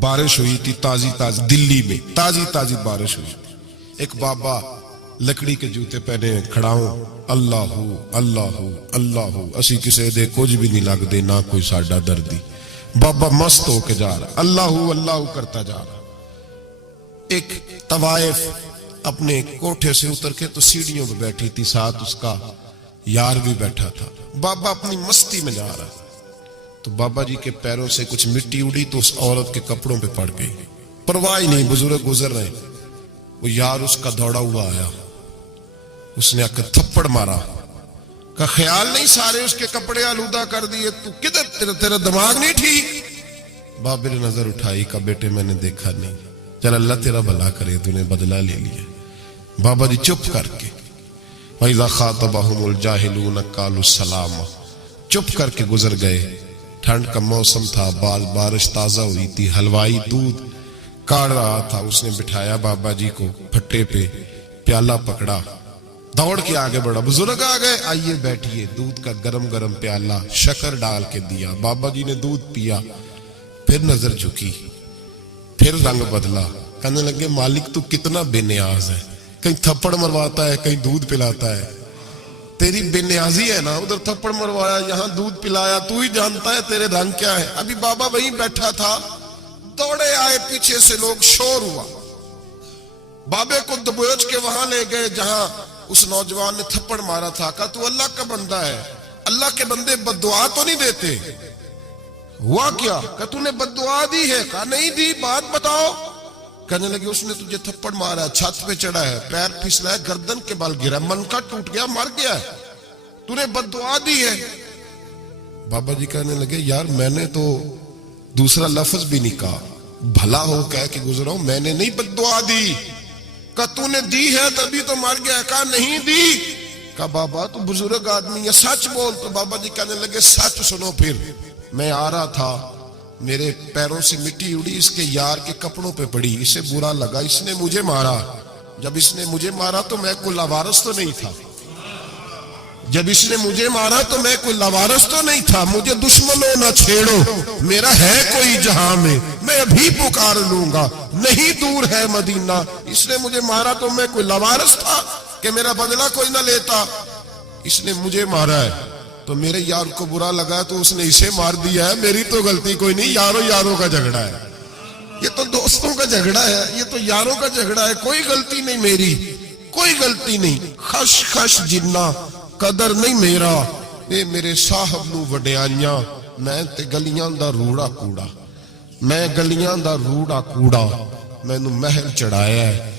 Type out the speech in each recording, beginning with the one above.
بارش ہوئی تھی تازی تازی، دلی میں تازی تازی بارش ہوئی. ایک بابا لکڑی کے جوتے پہنے کھڑا ہوں، اللہ اللہ اللہ، اسی کسے دے کچھ بھی نہیں لگ دے، نہ کوئی ساڈا دردی. بابا مست ہو کے جا رہا، اللہ اللہ کرتا جا رہا. ایک طوائف اپنے کوٹھے سے اتر کے تو سیڑھیوں پہ بیٹھی تھی، ساتھ اس کا یار بھی بیٹھا تھا. بابا اپنی مستی میں جا رہا تو بابا جی کے پیروں سے کچھ مٹی اڑی تو اس عورت کے کپڑوں پہ پڑ گئی. پرواہ ہی نہیں، بزرگ گزر رہے. وہ یار اس کا دوڑا ہوا آیا، اس نے آ کے تھپڑ مارا. کا خیال نہیں سارے اس کے کپڑے آلودہ کر دیے، تو کدھر تیرا دماغ نہیں ٹھیک؟ بابے نے نظر اٹھائی، کہا بیٹے میں نے دیکھا نہیں، چل اللہ تیرا بھلا کرے، تو نے بدلہ لے لیا. بابا جی چپ کر کے وَإِذَا خَاطَبَهُمُ الْجَاهِلُونَ قَالُوا السَّلَامَ، چپ کر کے گزر گئے. ٹھنڈ کا موسم تھا، بارش تازہ ہوئی تھی، حلوائی دودھ کاڑ رہا تھا. اس نے بٹھایا بابا جی کو پھٹے پہ، پیالہ پکڑا، دوڑ کے آگے بڑھا. بزرگ آ گئے، آئیے بیٹھیے. دودھ کا گرم گرم پیالہ شکر ڈال کے دیا. بابا جی نے دودھ پیا، پھر نظر جھکی، پھر رنگ بدلا. کہنے لگے مالک تو کتنا بے نیاز ہے، کہیں تھپڑ مرواتا ہے، کہیں دودھ پلاتا ہے. تیری بے نیازی ہے نا، ادھر تھپڑ مروایا، یہاں دودھ پلایا، تو ہی جانتا ہے تیرے رنگ کیا ہے. ابھی بابا وہیں بیٹھا تھا، دوڑے آئے پیچھے سے لوگ، شور ہوا. بابے کو دبوچ کے وہاں لے گئے جہاں اس نوجوان نے تھپڑ مارا تھا. کہا تو اللہ کا بندہ ہے، اللہ کے بندے بد دعا تو نہیں دیتے. ہوا کیا؟ کہا تو نے بد دعا دی ہے؟ کہا نہیں دی، بات بتاؤ. کہنے لگے اس نے تجھے تھپڑ مارا ہے، چھت پہ چڑھا ہے، پیر پھسلا ہے، گردن کے بل گرا، من کا ٹوٹ گیا، مر گیا ہے، تو نے بد دعا دی ہے. بابا جی کہنے لگے یار میں نے تو دوسرا لفظ بھی نہیں کہا، بھلا ہو کہہ کے گزرا ہوں، میں نے نہیں بد دعا دی. کہا تو نے دی ہے تبھی تو مر گیا. کہا نہیں دی. کہا بابا تو بزرگ آدمی ہے، سچ بول. تو بابا جی کہنے لگے سچ سنو. پھر میں آ رہا تھا، میرے پیروں سے مٹی اڑی، اس کے یار کے کپڑوں پہ پڑی، اسے برا لگا، اس نے مجھے مارا. جب اس نے مجھے مارا تو میں کوئی لاوارث تو نہیں تھا، جب اس نے مجھے مارا تو میں کوئی لاوارث تو نہیں تھا. مجھے دشمنوں نہ چھیڑو، میرا ہے کوئی جہاں میں ابھی پکار لوں گا، نہیں دور ہے مدینہ. اس نے مجھے مارا تو میں کوئی لاوارث تھا کہ میرا بدلہ کوئی نہ لیتا. اس نے مجھے مارا ہے تو میرے یار کو برا لگا تو اس نے اسے مار دیا ہے، میری تو غلطی کوئی نہیں. یاروں کا جھگڑا ہے، یہ تو دوستوں کا جھگڑا ہے، یہ تو یاروں کا جھگڑا ہے، کوئی غلطی نہیں میری، کوئی غلطی نہیں. خش خش جنہ قدر نہیں میرا، اے میرے صاحب نو وڈیائیاں، میں تے گلیاں دا روڑا کوڑا، میں گلیاں دا روڑا کوڑا، میں نو محل چڑھایا ہے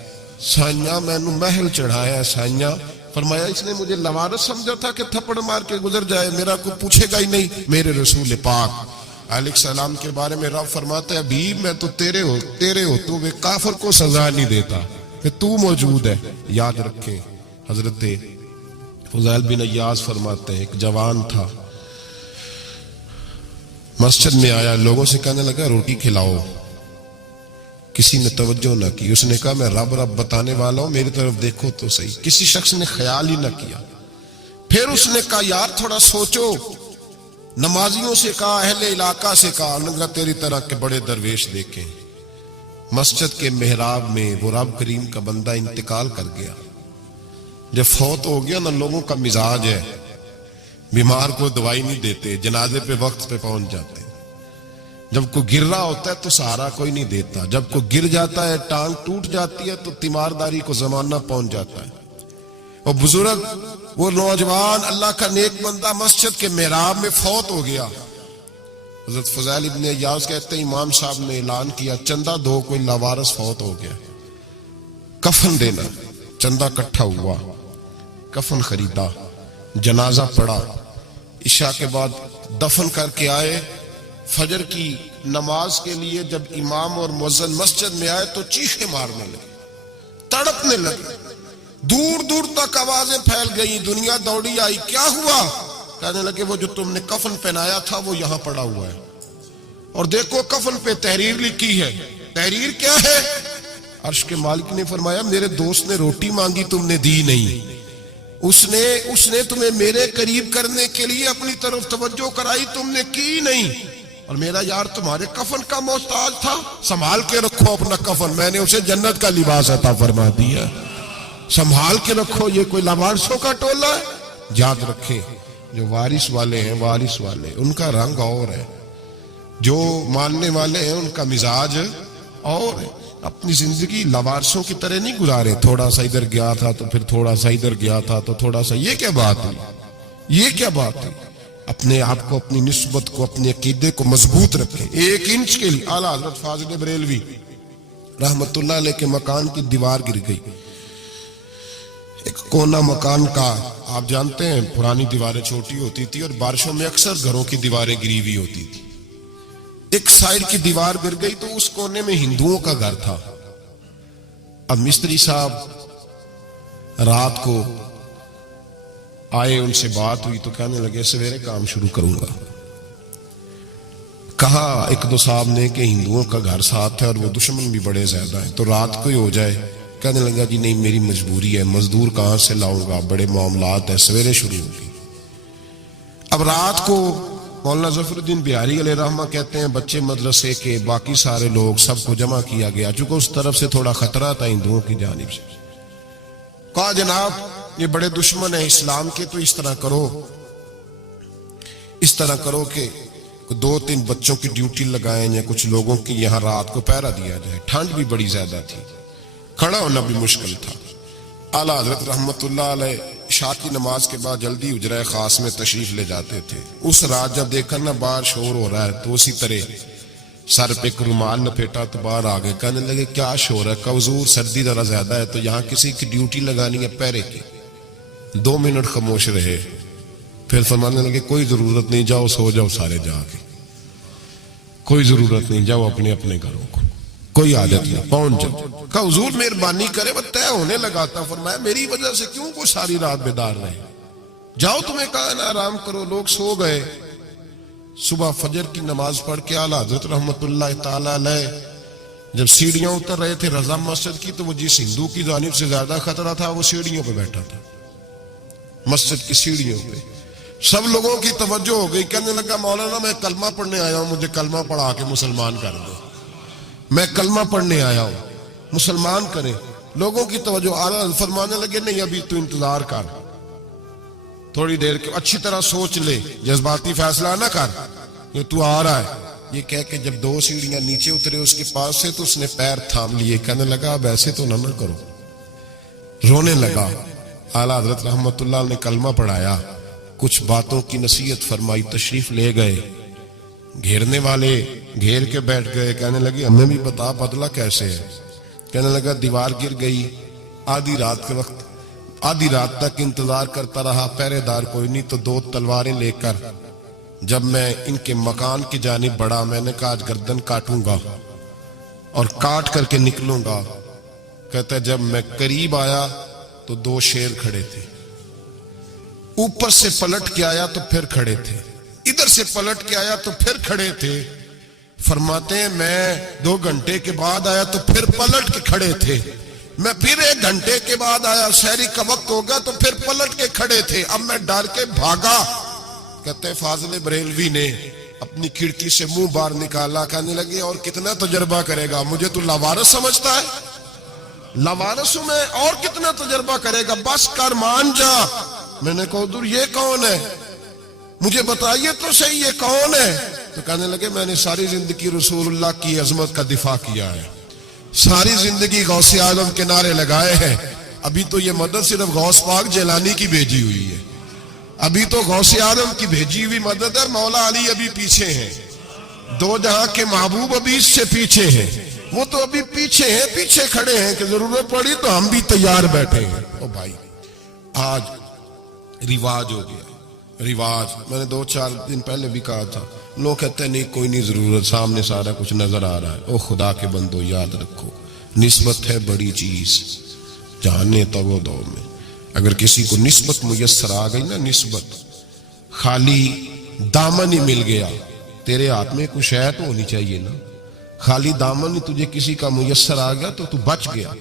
سائیاں، میں نو محل چڑھایا ہے سائیاں. فرمایا اس نے مجھے لوارث سمجھا تھا کہ تھپڑ مار کے گزر جائے، میرا کوئی پوچھے گا ہی نہیں. میرے رسول پاک علیہ السلام کے بارے میں رب فرماتا ہے ابھی میں تو تیرے ہو تو وہ کافر کو سزا نہیں دیتا کہ تو موجود ہے. یاد رکھیں حضرت فضیل بن عیاض فرماتے ہیں ایک جوان تھا، مسجد میں آیا، لوگوں سے کہنے لگا روٹی کھلاؤ. کسی نے توجہ نہ کی. اس نے کہا میں رب بتانے والا ہوں، میری طرف دیکھو تو صحیح. کسی شخص نے خیال ہی نہ کیا. پھر اس نے کہا یار تھوڑا سوچو. نمازیوں سے کہا، اہل علاقہ سے کہا، انہوں نے کہا تیری طرح کے بڑے درویش دیکھیں. مسجد کے محراب میں وہ رب کریم کا بندہ انتقال کر گیا. جب فوت ہو گیا نا، لوگوں کا مزاج ہے بیمار کو دوائی نہیں دیتے، جنازے پہ وقت پہ پہنچ جاتے. جب کوئی گر رہا ہوتا ہے تو سہارا کوئی نہیں دیتا، جب کوئی گر جاتا ہے ٹانگ ٹوٹ جاتی ہے تو تیمارداری کو زمانہ پہنچ جاتا ہے. وہ بزرگ، وہ نوجوان اللہ کا نیک بندہ مسجد کے محراب میں فوت ہو گیا. حضرت فضیل ابن عیاض کہتے ہیں امام صاحب نے اعلان کیا چندہ دو، کوئی لاوارث فوت ہو گیا، کفن دینا. چندہ کٹھا ہوا، کفن خریدا، جنازہ پڑا، عشاء کے بعد دفن کر کے آئے. فجر کی نماز کے لیے جب امام اور مؤذن مسجد میں آئے تو چیخیں مارنے لگے، تڑپنے لگے، دور دور تک آوازیں پھیل گئی. دنیا دوڑی آئی، کیا ہوا؟ کہنے لگے وہ جو تم نے کفن پہنایا تھا وہ یہاں پڑا ہوا ہے، اور دیکھو کفن پہ تحریر لکھی ہے. تحریر کیا ہے؟ عرش کے مالک نے فرمایا میرے دوست نے روٹی مانگی تم نے دی نہیں، اس نے تمہیں میرے قریب کرنے کے لیے اپنی طرف توجہ کرائی، تم نے کی نہیں. اور میرا یار تمہارے کفن کا محتاج تھا، سنبھال کے رکھو اپنا کفن، میں نے اسے جنت کا لباس عطا فرما دیا، سنبھال کے رکھو، یہ کوئی لاوارثوں کا ٹولہ ہے۔ یاد رکھیں جو وارث والے ہیں، وارث والے ان کا رنگ اور ہے، جو ماننے والے ہیں ان کا مزاج اور ہے۔ اپنی زندگی لاوارثوں کی طرح نہیں گزارے، تھوڑا سا ادھر گیا تھا تو پھر تھوڑا سا ادھر گیا تھا تو تھوڑا سا، یہ کیا بات ہے، یہ کیا بات ہے؟ اپنے آپ کو، اپنی نسبت کو، اپنے عقیدے کو مضبوط رکھیں۔ 1 انچ کے لیے اعلیٰ حضرت فاضل بریلوی رحمت اللہ علیہ کے مکان کی دیوار گر گئی، ایک کونا مکان کا، آپ جانتے ہیں پرانی دیواریں چھوٹی ہوتی تھی اور بارشوں میں اکثر گھروں کی دیواریں گری ہوئی ہوتی تھی، ایک سائڈ کی دیوار گر گئی تو اس کونے میں ہندوؤں کا گھر تھا۔ اب مستری صاحب رات کو آئے، ان سے بات ہوئی تو کہنے لگے سویرے کام شروع کروں گا۔ کہا 1-2 صاحب نے کہ ہندوؤں کا گھر ساتھ ہے اور وہ دشمن بھی بڑے زیادہ ہیں، تو رات کو ہی ہو جائے۔ کہنے لگا جی نہیں، میری مجبوری ہے، مزدور کہاں سے لاؤں گا، بڑے معاملات ہیں، سویرے شروع ہوگی۔ اب رات کو مولانا ظفر الدین بہاری علیہ رحمہ کہتے ہیں بچے مدرسے کے، باقی سارے لوگ، سب کو جمع کیا گیا، چونکہ اس طرف سے تھوڑا خطرہ تھا ہندوؤں کی جانب سے۔ کہا جناب یہ بڑے دشمن ہیں اسلام کے، تو اس طرح کرو کہ 2-3 بچوں کی ڈیوٹی لگائیں یا کچھ لوگوں کی یہاں رات کو پہرا دیا جائے، ٹھنڈ بھی بڑی زیادہ تھی، کھڑا ہونا بھی مشکل تھا۔ اعلیٰ حضرت رحمت اللہ علیہ عشاء کی نماز کے بعد جلدی حجرہ خاص میں تشریف لے جاتے تھے۔ اس رات جب دیکھا نا باہر شور ہو رہا ہے تو اسی طرح سر پہ ایک رومال لپیٹا تو باہر آ گئے، کہنے لگے کیا شور ہے؟ کہ حضور سردی ذرا زیادہ ہے تو یہاں کسی کی ڈیوٹی لگانی ہے پہرے کی۔ 2 منٹ خاموش رہے، پھر فرمانے لگے کوئی ضرورت نہیں، جاؤ سو جاؤ سارے جا کے، کوئی ضرورت نہیں، جاؤ اپنے اپنے گھروں کو، کوئی عادت نہیں، پہنچ جاؤ۔ کہا حضور مہربانی کرے، وہ طے ہونے لگا تھا، فرمایا میری وجہ سے کیوں کوئی ساری رات بیدار رہے، جاؤ تمہیں کہا نا آرام کرو۔ لوگ سو گئے۔ صبح فجر کی نماز پڑھ کے اعلیٰ حضرت رحمت اللہ تعالی علیہ جب سیڑھیاں اتر رہے تھے رضا مسجد کی، تو وہ جس ہندو کی جانب سے زیادہ خطرہ تھا وہ سیڑھیوں پہ بیٹھا تھا، مسجد کی سیڑھیوں پہ۔ سب لوگوں کی توجہ ہو گئی، کہنے لگا مولانا میں کلمہ پڑھنے آیا ہوں، مجھے کلمہ پڑھا کے مسلمان کر دو، میں کلمہ پڑھنے آیا ہوں، مسلمان کریں۔ لوگوں کی توجہ، اعلیٰ فرمانے لگے نہیں ابھی تو انتظار کر، تھوڑی دیر کے اچھی طرح سوچ لے، جذباتی فیصلہ نہ کر، یہ تو آ رہا ہے۔ یہ کہہ کے جب 2 سیڑھیاں نیچے اترے اس کے پاس سے تو اس نے پیر تھام لیے، کہنے لگا اب ایسے تو نہ کرو، رونے لگا۔ اعلیٰ حضرت رحمت اللہ نے کلمہ پڑھایا، کچھ باتوں کی نصیحت فرمائی، تشریف لے گئے۔ گھیرنے والے گھیر کے بیٹھ گئے، کہنے لگے ہمیں بھی بتا بدلہ کیسے ہے۔ کہنے لگا دیوار گر گئی، آدھی رات کے وقت، آدھی رات تک انتظار کرتا رہا، پہرے دار کوئی نہیں، تو 2 تلواریں لے کر جب میں ان کے مکان کی جانب بڑھا، میں نے کہا آج گردن کاٹوں گا اور کاٹ کر کے نکلوں گا۔ کہتا ہے جب میں قریب آیا تو 2 شیر کھڑے تھے، اوپر سے پلٹ کے آیا تو پھر کھڑے تھے، ادھر سے پلٹ کے آیا تو پھر کھڑے تھے۔ فرماتے ہیں میں 2 گھنٹے کے بعد آیا تو پھر پلٹ کے کھڑے تھے، میں پھر 1 گھنٹے کے بعد آیا، سحری کا وقت ہو گیا تو پھر پلٹ کے کھڑے تھے، اب میں ڈر کے بھاگا۔ کہتے ہیں فاضل بریلوی نے اپنی کھڑکی سے منہ باہر نکالا، کہنے لگے اور کتنا تجربہ کرے گا، مجھے تو لاوارث سمجھتا ہے، لاوارث ہوں میں، اور کتنا تجربہ کرے گا، بس کر مان جا۔ میں نے کہا حضور یہ کون ہے، مجھے بتائیے تو صحیح یہ کون ہے۔ تو کہنے لگے میں نے ساری زندگی رسول اللہ کی عظمت کا دفاع کیا ہے، ساری زندگی غوث اعظم کے نعرے لگائے ہیں، ابھی تو یہ مدد صرف غوث پاک جیلانی کی بھیجی ہوئی ہے، ابھی تو غوث اعظم کی بھیجی ہوئی مدد ہے، مولا علی ابھی پیچھے ہیں، 2 جہاں کے محبوب ابھی اس سے پیچھے ہیں، وہ تو ابھی پیچھے ہیں، پیچھے کھڑے ہیں کہ ضرورت پڑی تو ہم بھی تیار بیٹھے ہیں۔ او بھائی آج رواج ہو گیا، رواج، میں نے 2-4 دن پہلے بھی کہا تھا، لوگ کہتے ہیں نہیں کوئی نہیں ضرورت، سامنے سارا کچھ نظر آ رہا ہے۔ او خدا کے بندو یاد رکھو، نسبت ہے بڑی چیز، جانے تو وہ دو میں، اگر کسی کو نسبت میسر آ گئی نا، نسبت، خالی دامن ہی مل گیا، تیرے ہاتھ میں کچھ ہے تو ہونی چاہیے نا، خالی دامن ہی تجھے کسی کا میسر آ گیا تو بچ گیا۔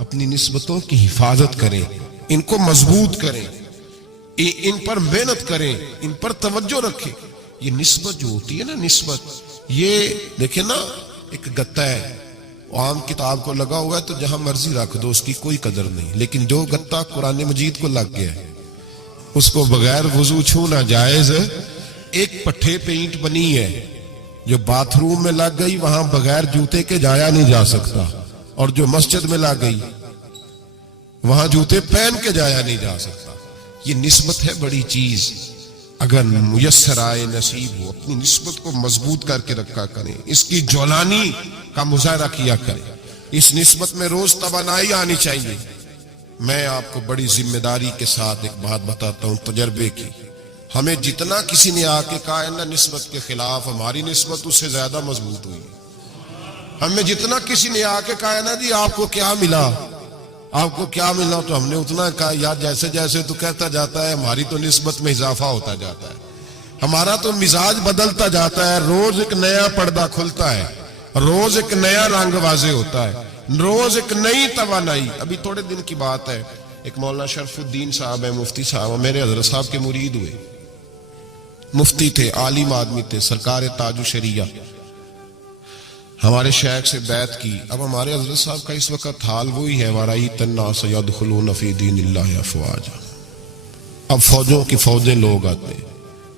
اپنی نسبتوں کی حفاظت کریں، ان کو مضبوط کریں، ان پر محنت کریں، ان پر توجہ رکھیں۔ یہ نسبت جو ہوتی ہے نا، نسبت یہ دیکھیں نا، ایک گتا ہے عام کتاب کو لگا ہوا ہے تو جہاں مرضی رکھ دو، اس کی کوئی قدر نہیں، لیکن جو گتا قرآن مجید کو لگ گیا ہے اس کو بغیر وضو چھونا جائز ہے۔ ایک پٹھے پہ اینٹ بنی ہے جو باتھ روم میں لگ گئی، وہاں بغیر جوتے کے جایا نہیں جا سکتا، اور جو مسجد میں لگ گئی وہاں جوتے پہن کے جایا نہیں جا سکتا۔ یہ نسبت ہے بڑی چیز، اگر میسر آئے نصیب ہو اپنی نسبت کو مضبوط کر کے رکھا کریں، اس کی جولانی کا مظاہرہ کیا کریں، اس نسبت میں روز توانائی آنی چاہیے۔ میں آپ کو بڑی ذمہ داری کے ساتھ ایک بات بتاتا ہوں تجربے کی، ہمیں جتنا کسی نے آ کے کہا ہے نا نسبت کے خلاف، ہماری نسبت اس سے زیادہ مضبوط ہوئی۔ ہمیں جتنا کسی نے آ کے کہا ہے نا جی آپ کو کیا ملا، آپ کو کیا ملا، تو ہم نے اتنا کہا یار جیسے جیسے تو کہتا جاتا ہے ہماری تو نسبت میں اضافہ ہوتا جاتا ہے، ہمارا تو مزاج بدلتا جاتا ہے، روز ایک نیا پردہ کھلتا ہے، روز ایک نیا رنگ واضح ہوتا ہے، روز ایک نئی توانائی۔ ابھی تھوڑے دن کی بات ہے، ایک مولانا شرف الدین صاحب ہے، مفتی صاحب، میرے حضرت صاحب کے مرید ہوئے، مفتی تھے، عالم آدمی تھے، سرکار تاج الشریعہ، ہمارے شیخ سے بیعت کی۔ اب ہمارے حضرت صاحب کا اس وقت حال وہی ہے، وَرَأَيْتَ النَّاسَ يَدْخُلُونَ فِي دِينِ اللَّهِ أَفْوَاجًا، اب فوجوں کی فوجیں لوگ آتے ہیں۔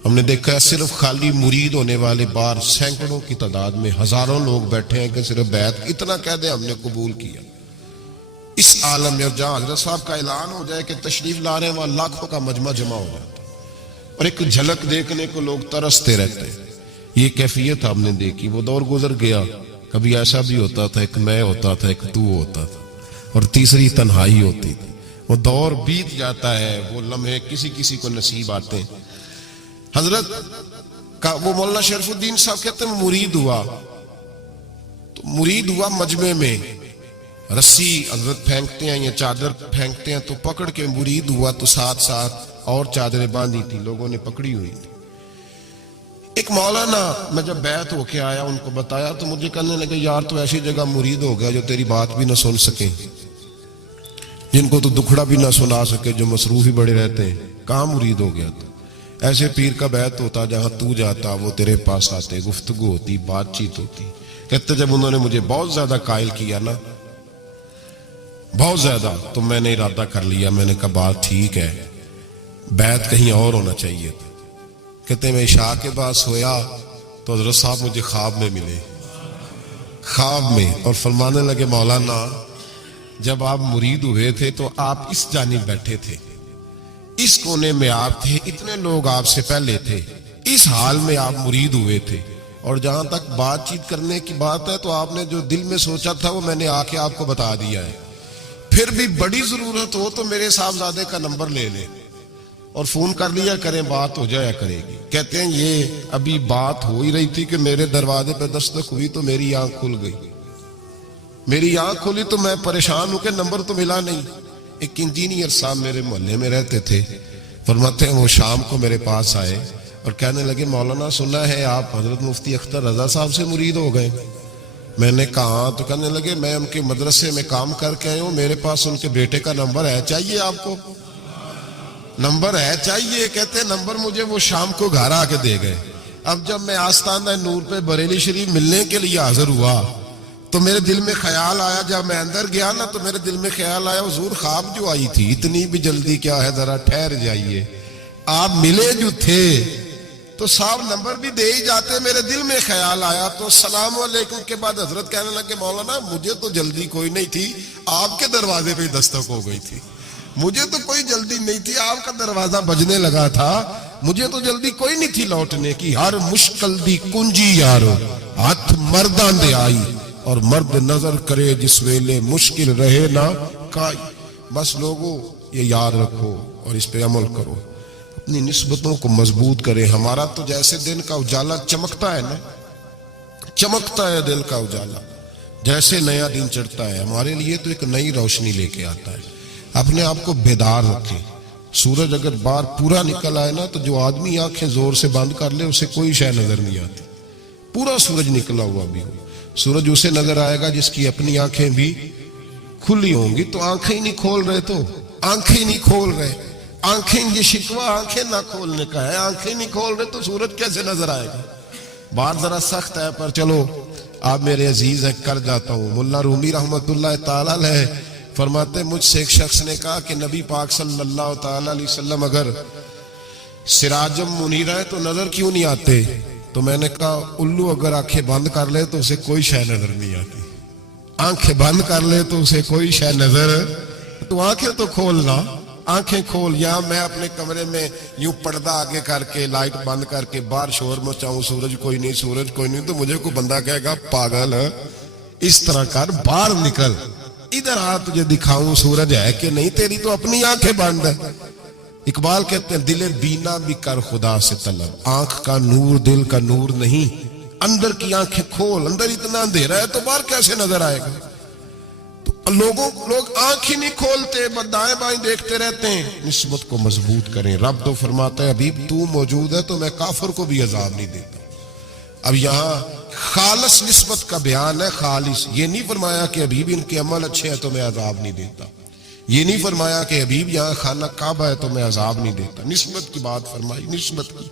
ہم نے دیکھا ہے صرف خالی مرید ہونے والے بار سینکڑوں کی تعداد میں ہزاروں لوگ بیٹھے ہیں کہ صرف بیعت اتنا کہہ دیں ہم نے قبول کیا۔ اس عالم میں جہاں حضرت صاحب کا اعلان ہو جائے کہ تشریف لا رہے ہیں، وہاں لاکھوں کا مجمع جمع ہو جاتا ہے، اور ایک جھلک دیکھنے کو لوگ ترستے رہتے ہیں۔ یہ کیفیت ہم نے دیکھی، وہ دور گزر گیا، کبھی ایسا بھی ہوتا تھا ایک میں ہوتا تھا، ایک تو ہوتا تھا، اور تیسری تنہائی ہوتی تھی۔ وہ دور بیت جاتا ہے، وہ لمحے کسی کسی کو نصیب آتے ہیں۔ حضرت کا وہ مولانا شرف الدین صاحب کہتے ہیں مرید ہوا، تو مرید ہوا مجمع میں، رسی حضرت پھینکتے ہیں یا چادر پھینکتے ہیں تو پکڑ کے مرید ہوا، تو ساتھ ساتھ اور چادریں باندھی تھی، لوگوں نے پکڑی ہوئی تھی۔ ایک مولانا، میں جب بیعت ہو کے آیا ان کو بتایا تو مجھے کہنے لگے یار تو ایسی جگہ مرید ہو گیا جو تیری بات بھی نہ سن سکیں، جن کو تو دکھڑا بھی نہ سنا سکے، جو مصروف ہی بڑے رہتے ہیں، کہاں مرید ہو گیا تو؟ ایسے پیر کا بیعت ہوتا جہاں تو جاتا وہ تیرے پاس آتے، گفتگو ہوتی، بات چیت ہوتی۔ کہتے جب انہوں نے مجھے بہت زیادہ قائل کیا نا، بہت زیادہ، تو میں نے ارادہ کر لیا، میں نے کہا بات ٹھیک ہے، بیعت کہیں اور ہونا چاہیے تھا۔ کہتے میں عشاء کے بعد سویا تو حضرت صاحب مجھے خواب میں ملے، خواب میں، اور فرمانے لگے مولانا جب آپ مرید ہوئے تھے تو آپ اس جانب بیٹھے تھے، اس کونے میں آپ تھے، اتنے لوگ آپ سے پہلے تھے، اس حال میں آپ مرید ہوئے تھے، اور جہاں تک بات چیت کرنے کی بات ہے تو آپ نے جو دل میں سوچا تھا وہ میں نے آ کے آپ کو بتا دیا ہے۔ پھر بھی بڑی ضرورت ہو تو میرے صاحبزادے کا نمبر لے لیں اور فون کر لیا کریں، بات ہو جایا کرے گی۔ کہتے ہیں یہ ابھی بات ہو ہی رہی تھی کہ میرے دروازے پہ دستک ہوئی تو میری آنکھ کھل گئی، میری آنکھ کھلی تو میں پریشان ہوں کہ نمبر تو ملا نہیں۔ ایک انجینئر صاحب میرے محلے میں رہتے تھے، فرماتے ہیں وہ شام کو میرے پاس آئے اور کہنے لگے مولانا سنا ہے آپ حضرت مفتی اختر رضا صاحب سے مرید ہو گئے۔ میں نے کہا، تو کہنے لگے میں ان کے مدرسے میں کام کر کے آئے ہوں، میرے پاس ان کے بیٹے کا نمبر ہے، چاہیے آپ کو؟ نمبر ہے چاہیے؟ کہتے نمبر مجھے وہ شام کو گھر آ کے دے گئے۔ اب جب میں آستانہ نور پہ بریلی شریف ملنے کے لیے حاضر ہوا تو میرے دل میں خیال آیا، جب میں اندر گیا نا تو میرے دل میں خیال آیا حضور خواب جو آئی تھی اتنی بھی جلدی کیا ہے، ذرا ٹھہر جائیے، آپ ملے جو تھے تو صاحب نمبر بھی دے ہی جاتے۔ میرے دل میں خیال آیا تو السلام علیکم کے بعد حضرت کہنے لگے مولانا مجھے تو جلدی کوئی نہیں تھی، آپ کے دروازے پہ دستک ہو گئی تھی، مجھے تو کوئی جلدی نہیں تھی، آپ کا دروازہ بجنے لگا تھا، مجھے تو جلدی کوئی نہیں تھی لوٹنے کی۔ ہر مشکل دی کنجی یارو ہاتھ مرداں دے آئی، اور مرد نظر کرے جس ویلے مشکل رہے نہ کائی۔ بس لوگوں یہ یاد رکھو اور اس پہ عمل کرو، اپنی نسبتوں کو مضبوط کریں۔ ہمارا تو جیسے دن کا اجالا چمکتا ہے نا، چمکتا ہے دل کا اجالا، جیسے نیا دن چڑھتا ہے ہمارے لیے تو ایک نئی روشنی لے کے آتا ہے۔ اپنے آپ کو بیدار رکھیں۔ سورج اگر باہر پورا نکل آئے نا تو جو آدمی آنکھیں زور سے بند کر لے اسے کوئی شے نظر نہیں آتی، پورا سورج نکلا ہوا بھی ہو۔ سورج اسے نظر آئے گا جس کی اپنی آنکھیں بھی کھلی ہوں گی، تو آنکھیں ہی نہیں کھول رہے، تو آنکھیں نہیں کھول رہے، آنکھیں، یہ شکوہ آنکھیں نہ کھولنے کا ہے، آنکھیں نہیں کھول رہے تو سورج کیسے نظر آئے گا؟ بات ذرا سخت ہے پر چلو آپ میرے عزیز ہیں کر جاتا ہوں. ملا رومی رحمت اللہ تعالی علیہ فرماتے مجھ سے ایک شخص نے کہا کہ نبی پاک صلی اللہ تعالی علیہ وسلم اگر سراجم منیرہ ہے تو نظر کیوں نہیں آتے؟ تو میں نے کہا الو اگر آنکھیں بند کر لے تو اسے کوئی شے نظر نہیں آتی. آنکھیں بند کر لے تو اسے کوئی شے نظر، تو آنکھیں تو کھولنا، آنکھیں کھول. یہاں میں اپنے کمرے میں یوں پردہ آگے کر کے لائٹ بند کر کے باہر شور مچاؤں، سورج کوئی نہیں، سورج کوئی نہیں، تو مجھے کوئی بندہ کہے گا پاگل ہے. اس طرح کر، باہر نکل، ادھر آ تجھے دکھاؤں سورج ہے کہ نہیں، تیری تو اپنی آنکھیں بند ہے. اقبال کہتے ہیں دل بینا بھی کر خدا سے طلب، آنکھ کا نور دل کا نور نہیں، اندر کی آنکھیں کھول. اندر اتنا اندھیرا ہے تو باہر کیسے نظر آئے گا؟ تو لوگ آنکھ ہی نہیں کھولتے، بس دائیں بائیں دیکھتے رہتے ہیں. نسبت کو مضبوط کریں. رب تو فرماتا ہے حبیب تو موجود ہے تو میں کافر کو بھی عذاب نہیں دیتا. اب یہاں خالص نسبت کا بیان ہے، خالص. یہ نہیں فرمایا کہ حبیب ان کے عمل اچھے ہیں تو میں عذاب نہیں دیتا. یہ نہیں فرمایا کہ حبیب یہاں خانہ کعبہ ہے تو میں عذاب نہیں دیتا. نسبت کی بات فرمائی، نسبت کی.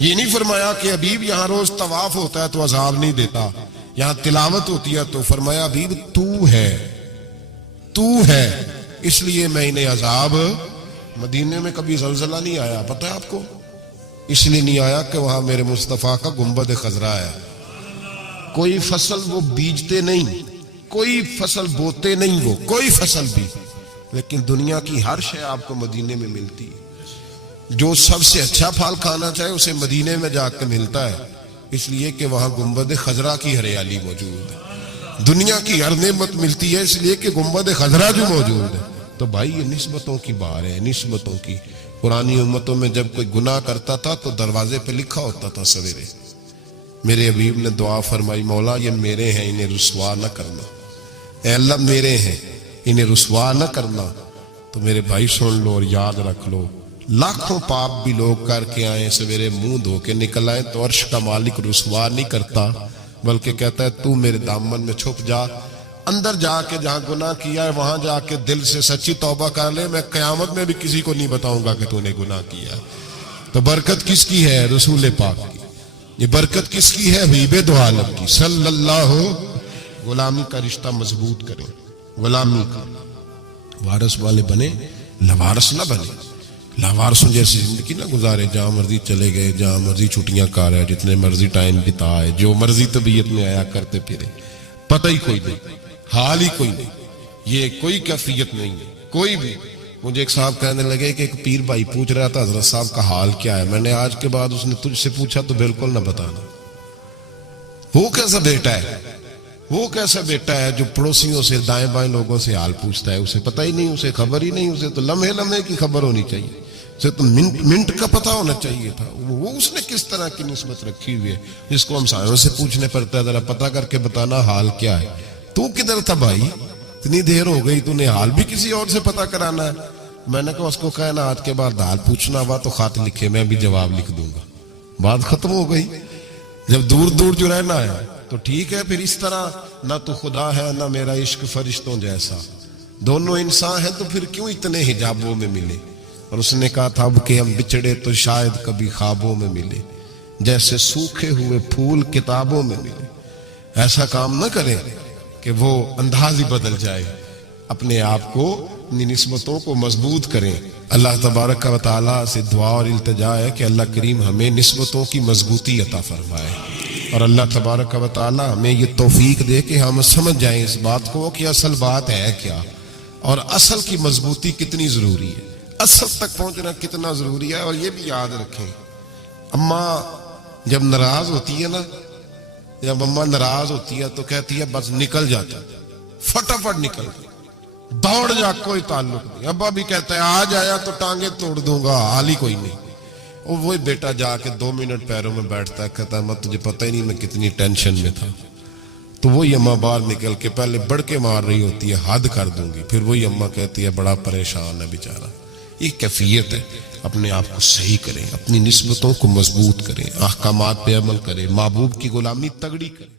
یہ نہیں فرمایا کہ حبیب یہاں روز طواف ہوتا ہے تو عذاب نہیں دیتا. یہاں تلاوت ہوتی ہے تو فرمایا حبیب تو ہے اس لیے میں انہیں عذاب. مدینے میں کبھی زلزلہ نہیں آیا، پتہ ہے آپ کو؟ اس لیے نہیں آیا کہ وہاں میرے مصطفیٰ کا گنبد خضرا ہے. کوئی فصل وہ بیجتے نہیں، کوئی فصل بوتے نہیں، وہ کوئی فصل بھی، لیکن دنیا کی ہر شے آپ کو مدینے میں ملتی ہے. جو سب سے اچھا پھل کھانا چاہے اسے مدینے میں جا کے ملتا ہے، اس لیے کہ وہاں گنبد خضرا کی ہریالی موجود ہے. دنیا کی ہر نعمت ملتی ہے اس لیے کہ گنبد خضرا جو موجود ہے. تو بھائی یہ نسبتوں کی بار ہے، نسبتوں کی. پرانی امتوں میں جب کوئی گناہ کرتا تھا تو دروازے پہ لکھا ہوتا تھا سویرے. میرے حبیب نے دعا فرمائی مولا یہ میرے ہیں انہیں رسوا نہ کرنا. اے اللہ میرے ہیں انہیں رسوا نہ کرنا. تو میرے بھائی سن لو اور یاد رکھ لو، لاکھوں پاپ بھی لوگ کر کے آئیں سویرے منہ دھو کے نکل آئیں تو عرش کا مالک رسوا نہیں کرتا، بلکہ کہتا ہے تو میرے دامن میں چھپ جا. اندر جا کے جہاں گناہ کیا ہے وہاں جا کے دل سے سچی توبہ کر لے، میں قیامت میں بھی کسی کو نہیں بتاؤں گا کہ تو نے گناہ کیا. تو برکت کس کی ہے؟ رسول پاک کی. یہ برکت کس کی ہے؟ حبیب دو عالم کی صلی اللہ. غلامی کا رشتہ مضبوط کریں، غلامی کا. وارث والے بنے، لوارث نہ بنے. لاوارثوں جیسی زندگی نہ گزارے، جہاں مرضی چلے گئے، جہاں مرضی چھٹیاں کار ہے، جتنے مرضی ٹائم بتائے، جو مرضی طبیعت میں آیا کرتے پھرے، پتہ ہی کوئی نہیں، حال ہی کوئی نہیں. یہ کوئی کیفیت نہیں ہے کوئی بھی. مجھے ایک صاحب کہنے لگے کہ ایک پیر بھائی پوچھ رہا تھا حضرت صاحب کا حال کیا ہے. میں نے آج کے بعد اس نے تجھ سے پوچھا تو بالکل نہ بتانا. وہ کیسا بیٹا ہے، وہ کیسا بیٹا ہے جو پڑوسیوں سے دائیں بائیں لوگوں سے حال پوچھتا ہے؟ اسے پتہ ہی نہیں، اسے خبر ہی نہیں. اسے تو لمحے لمحے کی خبر ہونی چاہیے، اسے تو منٹ کا پتہ ہونا چاہیے تھا. وہ اس نے کس طرح کی نسبت رکھی ہوئی ہے جس کو ہم سائنوں سے پوچھنے پڑتا ہے ذرا پتہ کر کے بتانا حال کیا ہے. تو کدھر تھا بھائی؟ اتنی دیر ہو گئی، تو نے حال بھی کسی اور سے پتہ کرانا ہے. میں نے کہا اس کو کہنا آج کے بعد حال پوچھنا ہوا تو خط لکھے، میں بھی جواب لکھ دوں گا. بات ختم ہو گئی. جب دور دور جو رہنا ہے تو ٹھیک ہے. پھر اس طرح نہ تو خدا ہے نہ میرا عشق فرشتوں جیسا، دونوں انسان ہیں تو پھر کیوں اتنے حجابوں میں ملے. اور اس نے کہا تھا اب کہ ہم بچھڑے تو شاید کبھی خوابوں میں ملے، جیسے سوکھے ہوئے پھول کتابوں میں ملے. ایسا کام نہ کریں کہ وہ انداز ہی بدل جائے. اپنے آپ کو، اپنی نسبتوں کو مضبوط کریں. اللہ تبارک و تعالیٰ سے دعا اور التجا ہے کہ اللہ کریم ہمیں نسبتوں کی مضبوطی عطا فرمائے، اور اللہ تبارک و تعالیٰ ہمیں یہ توفیق دے کہ ہم سمجھ جائیں اس بات کو کہ اصل بات ہے کیا، اور اصل کی مضبوطی کتنی ضروری ہے، اصل تک پہنچنا کتنا ضروری ہے. اور یہ بھی یاد رکھیں، اماں جب ناراض ہوتی ہے نا، جب اماں ناراض ہوتی ہے تو کہتی ہے بس نکل جاتا، فٹافٹ نکل دوڑ جا، کوئی تعلق نہیں. ابا بھی کہتا ہے آج آیا تو ٹانگیں توڑ دوں گا، حال ہی کوئی نہیں. اور وہی بیٹا جا کے 2 منٹ پیروں میں بیٹھتا ہے، کہتا ہے تجھے پتہ ہی نہیں میں کتنی ٹینشن میں تھا. تو وہی اماں باہر نکل کے پہلے بڑھ کے مار رہی ہوتی ہے حد کر دوں گی، پھر وہی اماں کہتی ہے بڑا پریشان ہے بیچارہ. یہ کیفیت ہے. اپنے آپ کو صحیح کریں، اپنی نسبتوں کو مضبوط کریں، احکامات پہ عمل کریں، محبوب کی غلامی تگڑی کریں.